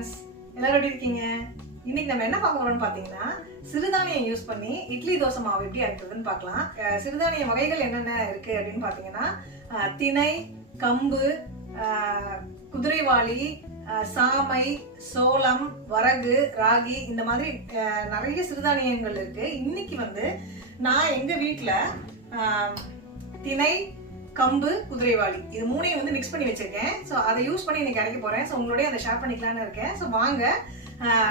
Friends, எல்லாரும் எப்படி இருக்கீங்க? இன்னைக்கு நம்ம என்ன பார்க்க போறோம்னு பார்த்தீங்கன்னா, சிறுதானியம் யூஸ் பண்ணி இட்லி தோசை மாவு எப்படி அரைக்கிறதுன்னு பார்க்கலாம். சிறுதானிய வகைகள் என்னென்ன இருக்கு அப்படின்னு பார்த்தீங்கன்னா, திணை, கம்பு, குதிரைவாளி, சாமை, சோளம், வரகு, ராகி இந்த மாதிரி நிறைய சிறுதானியங்கள் இருக்கு. இன்னைக்கு வந்து நான் எங்க வீட்டில் திணை, கம்பு, குதிரைவாளி இது மூணையும் வந்து மிக்ஸ் பண்ணி வச்சிருக்கேன். ஸோ அதை யூஸ் பண்ணி இன்னைக்கு அரைக்க போறேன். ஸோ உங்களோட அதை ஷேர் பண்ணிக்கலான்னு இருக்கேன். ஸோ வாங்க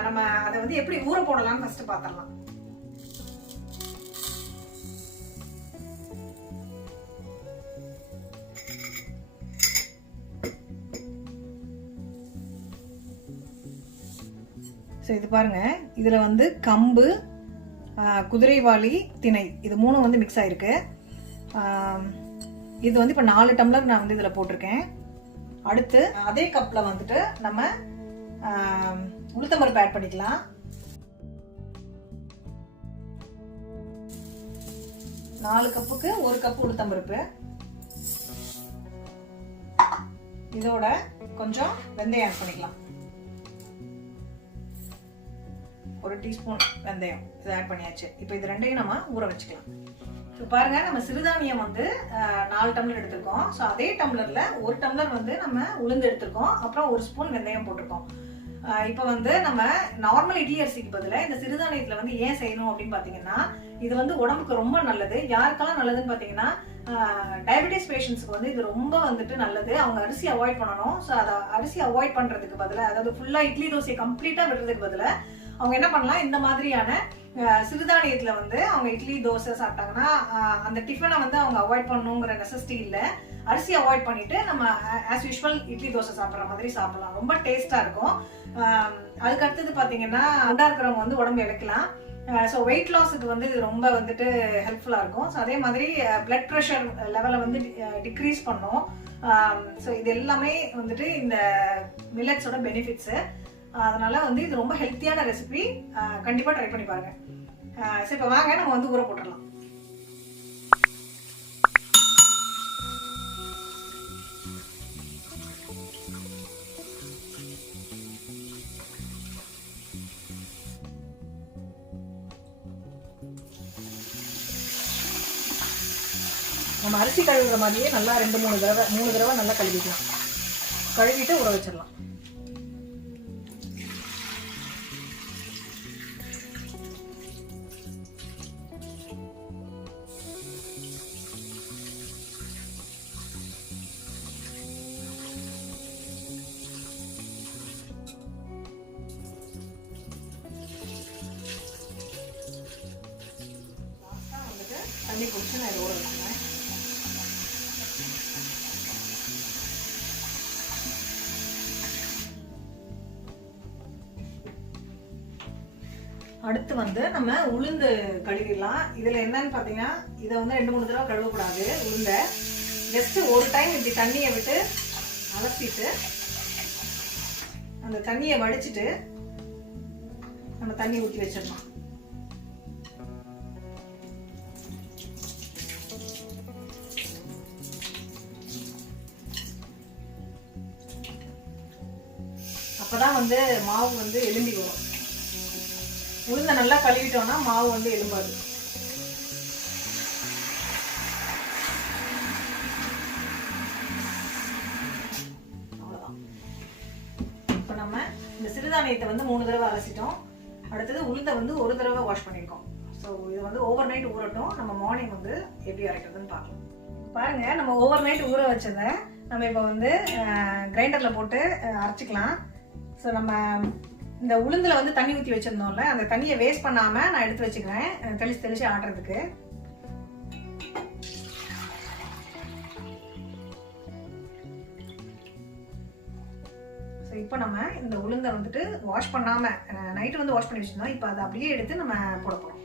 நம்ம அதை வந்து எப்படி ஊற போடலாம்னு ஃபர்ஸ்ட் பார்த்துடலாம். ஸோ இது பாருங்க, இதுல வந்து கம்பு, குதிரைவாளி, திணை இது மூணும் வந்து மிக்ஸ் ஆயிருக்கு. இது வந்து இப்போ 4 டம்ளர் நான் வந்து இதில் போட்டிருக்கேன். அடுத்து அதே கப்பில் வந்துட்டு நம்ம உளுத்தம்பருப்பு ஆட் பண்ணிக்கலாம். நாலு கப்புக்கு 1 கப் உளுத்தம்பருப்பு. இதோட கொஞ்சம் வெந்தயம் ஆட் பண்ணிக்கலாம். 1 டீஸ்பூன் வெந்தயம் இதை ஆட் பண்ணியாச்சு. இப்போ இது ரெண்டையும் நம்ம ஊற வச்சுக்கலாம். பாருங்க, நம்ம சிறுதானியம் வந்து 4 டம்ளர் எடுத்திருக்கோம். ஸோ அதே டம்ளர்ல 1 டம்ளர் வந்து நம்ம உளுந்து எடுத்திருக்கோம். அப்புறம் 1 ஸ்பூன் வெந்தயம் போட்டிருக்கோம். இப்போ வந்து நம்ம நார்மல் இட்லி அரிசிக்கு பதிலாக இந்த சிறுதானியத்துல வந்து ஏன் செய்யணும் அப்படின்னு பாத்தீங்கன்னா, இது வந்து உடம்புக்கு ரொம்ப நல்லது. யாருக்கெல்லாம் நல்லதுன்னு பாத்தீங்கன்னா, டயபெட்டிஸ் பேஷண்ட்ஸ்க்கு வந்து இது ரொம்ப வந்துட்டு நல்லது. அவங்க அரிசி அவாய்ட் பண்ணணும். ஸோ அதை அரிசி அவாய்ட் பண்றதுக்கு பதிலாக, அதாவது ஃபுல்லா இட்லி தோசையை கம்ப்ளீட்டா விடுறதுக்கு பதிலாக அவங்க என்ன பண்ணலாம், இந்த மாதிரியான சிறுதானியத்துல வந்து அவங்க இட்லி தோசை சாப்பிட்டாங்கன்னா அந்த டிஃபனை வந்து அவங்க அவாய்ட் பண்ணணுங்கிற நெசசிட்டி இல்லை. அரிசி அவாய்ட் பண்ணிட்டு நம்ம ஆஸ் யூஷுவல் இட்லி தோசை சாப்பிட்ற மாதிரி சாப்பிடலாம். ரொம்ப டேஸ்டா இருக்கும். அதுக்கு அடுத்தது பாத்தீங்கன்னா, உண்டா இருக்கிறவங்க வந்து உடம்பு இழக்கலாம். ஸோ வெயிட் லாஸுக்கு வந்து இது ரொம்ப வந்துட்டு ஹெல்ப்ஃபுல்லா இருக்கும். ஸோ அதே மாதிரி பிளட் ப்ரெஷர் லெவலை வந்து டிக்ரீஸ் பண்ணும். ஸோ இது எல்லாமே வந்துட்டு இந்த மில்லட்ஸோட பெனிஃபிட்ஸு. அதனால வந்து இது ரொம்ப ஹெல்த்தியான ரெசிபி. கண்டிப்பா ட்ரை பண்ணி பாருங்க. சரி, இப்போ வாங்க நம்ம வந்து ஊற போட்டுடலாம். நம்ம அரிசி கழுவுற மாதிரியே நல்லா 3 தடவை நல்லா கழுவிக்கலாம். கழுவிட்டு ஊற வச்சிடலாம். தண்ணி குடிச்சு நான் இதை ஊற வச்சுருவேன். அடுத்து வந்து நம்ம உளுந்து கழுவிடலாம். இதுல என்னன்னு பாத்தீங்கன்னா, இதை வந்து 2-3 தடவை கழுவக்கூடாது. உளுந்த ஜஸ்ட் ஒரு டைம் இப்படி தண்ணியை விட்டு அலசிட்டு அந்த தண்ணியை வடிச்சிட்டு நம்ம தண்ணி ஊற்றி வச்சிடலாம். அப்பதான் வந்து மாவு வந்து எலும்பி வரும். உளுந்த நல்லா கழுவிட்டோம்னா மாவு வந்து எலும்பாது. அவ்வளவுதான். இப்ப நம்ம இந்த சிறுதானியத்தை வந்து 3 தடவை அலசிட்டோம். அடுத்தது உளுந்தை வந்து 1 தடவை வாஷ் பண்ணிருக்கோம். ஸோ இது வந்து ஓவர் நைட் ஊறட்டும். நம்ம மார்னிங் வந்து எப்படி அரைக்கிறதுன்னு பார்க்கலாம். பாருங்க, நம்ம ஓவர் நைட் ஊற வச்சதை நம்ம இப்போ வந்து கிரைண்டர்ல போட்டு அரைச்சிக்கலாம். ஸோ நம்ம இந்த உளுந்துல வந்து தண்ணி ஊற்றி வச்சிருந்தோம்ல, அந்த தண்ணியை வேஸ்ட் பண்ணாம நான் எடுத்து வச்சுக்கிறேன் தெளிச்சு ஆட்டுறதுக்கு. ஸோ இப்போ நம்ம இந்த உளுந்தை வந்துட்டு வாஷ் பண்ணாம நைட்டு வந்து வாஷ் பண்ணி வச்சிருந்தோம். இப்போ அதை அப்படியே எடுத்து நம்ம போட போறோம்.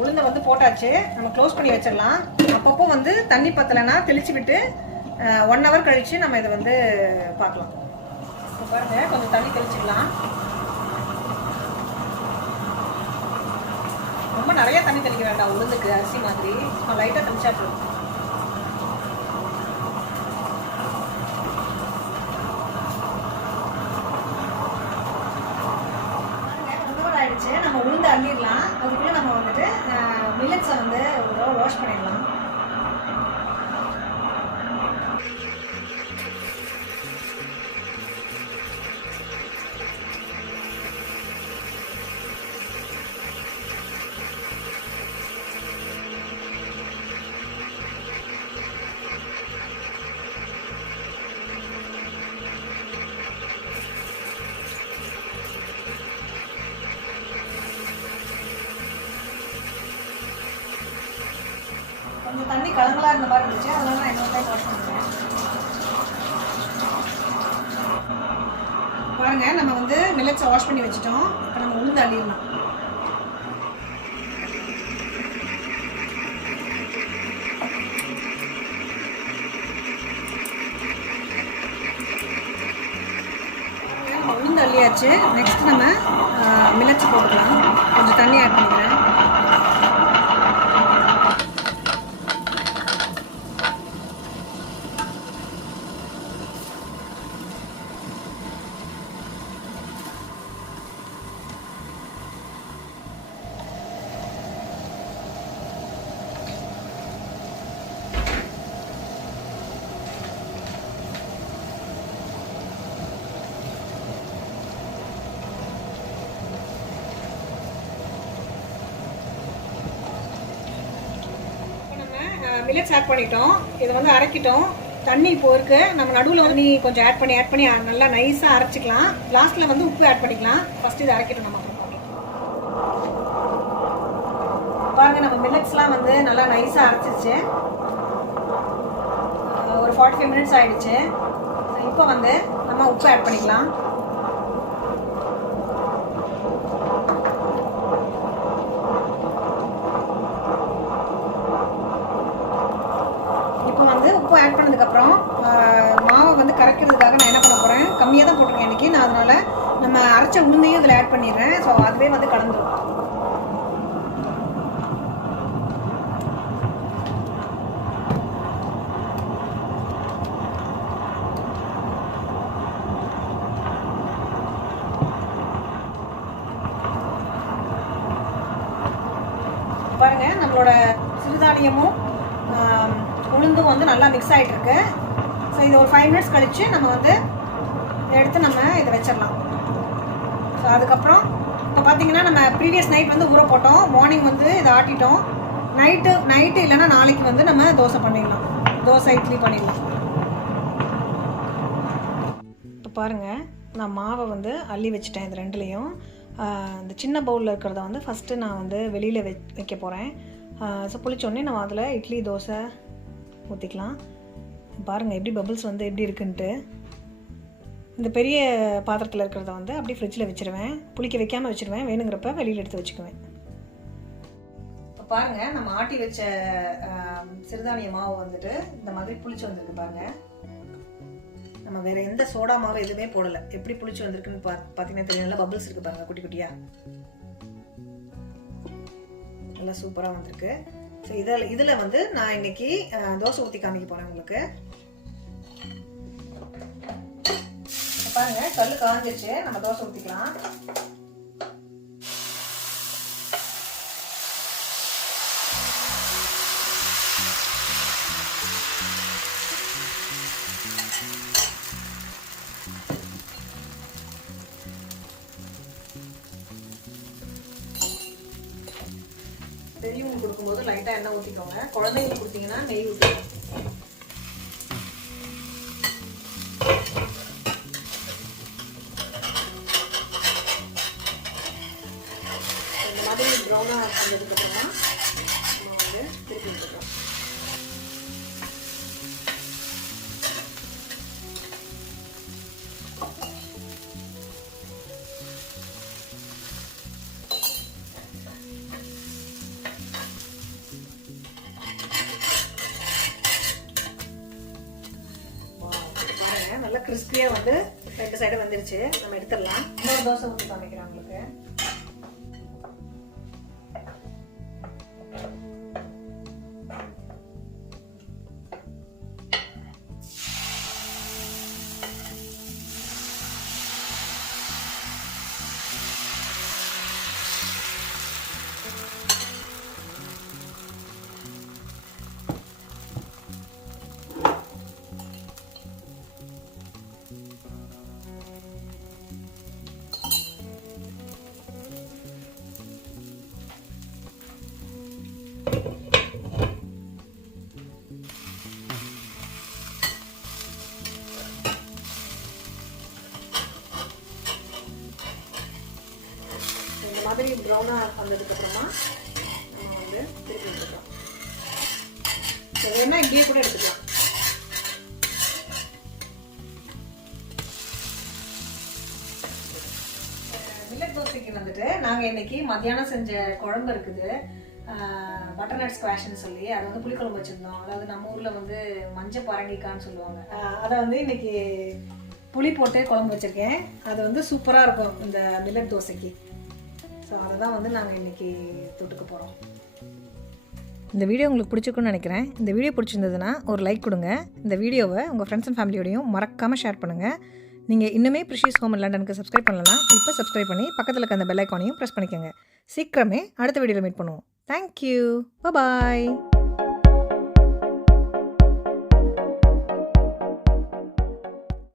உளுந்தை வந்து போட்டாச்சு. நம்ம க்ளோஸ் பண்ணி வச்சிடலாம். அப்பப்போ வந்து தண்ணி பத்தலைன்னா தெளிச்சு விட்டு 1 hour கழிச்சு நம்ம இதை வந்து பார்க்கலாம். இப்போ பாருங்க, கொஞ்சம் தண்ணி தெளிச்சுக்கலாம். ரொம்ப நிறைய தண்ணி தெளிக்க வேண்டாம் உளுந்துக்கு, அரிசி மாதிரி லைட்டாக தெளிச்சா போதும். ஆயிடுச்சு. நம்ம உளுந்து அள்ளிடலாம். அதுக்குள்ள நம்ம வந்துட்டு மில்லட்ஸை வந்து வாஷ் பண்ணிடலாம். கொஞ்சம் தண்ணி கலங்கலா இருந்த மாதிரி இருந்துச்சு, அதனால நான் இன்னொரு டைம் வாஷ் பண்ணுறேன். பாருங்க, நம்ம வந்து மில்லட்ஸை வாஷ் பண்ணி வச்சுட்டோம். இப்போ நம்ம உளுந்து அள்ளிடலாம். நம்ம உளுந்து அள்ளியாச்சு. நெக்ஸ்ட் நம்ம மில்லட்ஸ் போட்டுக்கலாம். கொஞ்சம் தண்ணி ஆட் பண்ணிக்கிறேன். மில்லட்ஸ் ஆட் பண்ணிட்டோம். இதை வந்து அரைக்கிட்டோம். தண்ணி இப்போ இருக்கு. நம்ம நடுவில் வந்து கொஞ்சம் ஆட் பண்ணி நல்லா நைஸாக அரைச்சிக்கலாம். லாஸ்ட்டில் வந்து உப்பு ஆட் பண்ணிக்கலாம். ஃபஸ்ட்டு இதை அரைக்கிட்டோம். நம்ம பாருங்கள், நம்ம மில்லட்ஸ்லாம் வந்து நல்லா நைஸாக அரைச்சிருச்சு. ஒரு 45 minutes ஆகிடுச்சு. இப்போ வந்து நம்ம உப்பு ஆட் பண்ணிக்கலாம். இப்போ வந்து உப்பு ஆட் பண்ணதுக்கப்புறம் மாவை வந்து கரைக்கிறதுக்காக நான் என்ன பண்ண போகிறேன், கம்மியாக தான் போட்டிருக்கேன் இன்றைக்கி நான். அதனால் நம்ம அரைச்ச உளுந்தையும் இதில் ஆட் பண்ணிடுறேன். ஸோ அதுவே வந்து கலந்துடும். பாருங்கள், நம்மளோட சிறுதானியமும் உளுந்தும் வந்து நல்லா மிக்ஸ் ஆகிட்டு இருக்கு. ஸோ இது ஒரு 5 minutes கழித்து நம்ம வந்து எடுத்து நம்ம இதை வச்சிடலாம். ஸோ அதுக்கப்புறம் இப்போ பார்த்தீங்கன்னா நம்ம ப்ரீவியஸ் நைட் வந்து ஊற போட்டோம். மார்னிங் வந்து இதை ஆட்டிட்டோம். நைட்டு இல்லைன்னா நாளைக்கு வந்து நம்ம தோசை பண்ணிடலாம். தோசை இட்லி பண்ணிடலாம். இப்போ பாருங்கள், நான் மாவை வந்து அள்ளி வச்சுட்டேன். இது ரெண்டுலேயும் இந்த சின்ன பவுலில் இருக்கிறத வந்து ஃபஸ்ட்டு நான் வந்து வெளியில் வைக்க போகிறேன். ஸோ புளிச்சோடனே நம்ம அதில் இட்லி தோசை ஊற்றிக்கலாம். பாருங்கள் எப்படி பபிள்ஸ் வந்து எப்படி இருக்குன்ட்டு. இந்த பெரிய பாத்திரத்தில் இருக்கிறத வந்து அப்படியே ஃப்ரிட்ஜில் வச்சுருவேன். புளிக்க வைக்காமல் வச்சுருவேன். வேணுங்கிறப்ப வெளியில் எடுத்து வச்சுக்குவேன். இப்போ பாருங்கள், நம்ம ஆட்டி வச்ச சிறுதானிய மாவு வந்துட்டு இந்த மாதிரி புளிச்சு வந்திருக்கு. பாருங்கள், நம்ம வேறு எந்த சோடா மாவு எதுவுமே போடலை. எப்படி புளிச்சு வந்திருக்குன்னு பார்த்தீங்கன்னா தெரியும். நல்லா பபிள்ஸ் இருக்குது பாருங்கள், குட்டி குட்டியாக. நல்லா சூப்பராக வந்திருக்கு. ஸோ இதில் வந்து நான் இன்னைக்கு தோசை ஊற்றி காமிக்க போகிறேன் உங்களுக்கு. பாருங்க, கல் காஞ்சிருச்சு. நம்ம தோசை ஊற்றிக்கலாம். பெரியவங்க கொடுக்கும்போது லைட்டாக எண்ணெய் ஊற்றிக்கோங்க. குழந்தைங்களுக்கு கொடுத்தீங்கன்னா நெய் ஊற்றிக்கோங்க. இந்த மாதிரி ப்ரௌனாக வந்ததுக்கப்புறமா நம்ம வந்து திருப்பி விட்டுக்கிறோம். கிறிஸ்பியாக வந்து 2 சைடு வந்துருச்சு. நம்ம எடுத்துடலாம். இன்னொரு தோசை ஊற்றி காமிக்கிறேன் உங்களுக்கு. இந்த மாதிரி ப்ரௌனாக வந்ததுக்கப்புறமா நம்ம வந்து திருப்பி எடுத்துக்கலாம். வேணா இப்படியே கூட எடுத்துக்கலாம். மில்லட் தோசைக்கு வந்துட்டு நாங்கள் இன்னைக்கு மத்தியானம் செஞ்ச குழம்பு இருக்குது, பட்டர்நட் ஸ்குவாஷ்னு சொல்லி. அதை வந்து புளிக்குழம்பு வச்சுருந்தோம். அதாவது நம்ம ஊரில் வந்து மஞ்சள் பரங்கிக்கான்னு சொல்லுவாங்க. அதை வந்து இன்னைக்கு புளி போட்டு குழம்பு வச்சுருக்கேன். அது வந்து சூப்பராக இருக்கும் இந்த மில்லட் தோசைக்கு. ஸோ அதை தான் வந்து நாங்கள் இன்றைக்கி தொட்டுக்க போகிறோம். இந்த வீடியோ உங்களுக்கு பிடிச்சிருக்குன்னு நினைக்கிறேன். இந்த வீடியோ பிடிச்சிருந்ததுன்னா ஒரு லைக் கொடுங்க. இந்த வீடியோவை உங்கள் ஃப்ரெண்ட்ஸ் அண்ட் ஃபேமிலியோடையும் மறக்காமல் ஷேர் பண்ணுங்கள். நீங்கள் இன்னுமே ப்ரிஷியஸ் ஹோம் லண்டனுக்கு சப்ஸ்கிரைப் பண்ணலன்னா இப்போ சப்ஸ்கிரைப் பண்ணி பக்கத்தில் இருக்க அந்த பெல் ஐக்கானையும் ப்ரெஸ் பண்ணிக்கோங்க. சீக்கிரமே அடுத்த வீடியோவில் மீட் பண்ணுவோம். தேங்க்யூ. பாய்.